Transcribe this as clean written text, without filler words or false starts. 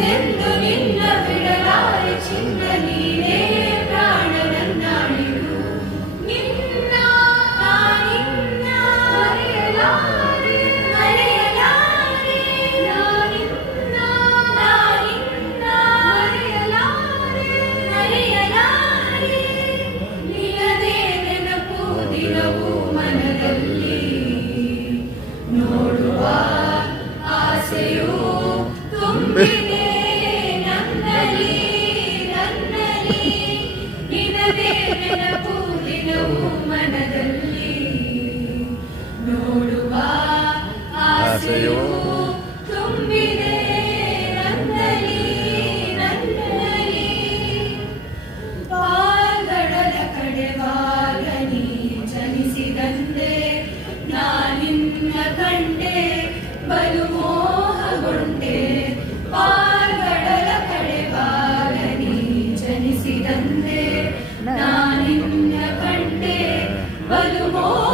ಎಂದೆಂದು ನಿನ್ನ ಬಿಡಲಾರೆ ಚಿನ್ನ ನೀನೇ ಪ್ರಾಣ ನನ್ನಾಳಿರು ನಿನ್ನ ನಾನಿನ್ನ ಮರೆಯಲಾರೆ ಮರೆಯಲಾರೆ ನಾನಿನ್ನ ನಾನಿನ್ನ ಮರೆಯಲಾರೆ ಮರೆಯಲಾರೆ ನಿನ್ನದೇ ನೆನಪು ದಿನವೂ ಮನದಲ್ಲಿ ನೋಡುವ ಆಸೆಯು ತುಂಬಿದೆ ನನ್ನಲ್ಲಿ ನನ್ನಲ್ಲಿ ನಿನದೇ ನೆನಪು ದಿನವೂ ಮನದಲ್ಲಿ ನೋಡುವ ಆಸೆಯು ತುಂಬಿದೆ ನನ್ನಲ್ಲಿ ನನ್ನಲ್ಲಿ ಪಾಲ್ಗಡಲ ಕಡೆವಾಗ ನೀ ಜನಿಸಿದಂತೆ ನಾನಿನ್ನ ಕಂಡೆ ಬಲು ಮೋಹಗೊಂಡೆ ಪಾಲ್ಗಡಲ ಕಡೆವಾಗ ನೀ ಜನಿಸಿದಂತೆ ನಾನಿನ್ನ ಕಂಡೆ ಬಲು ಮೋಹ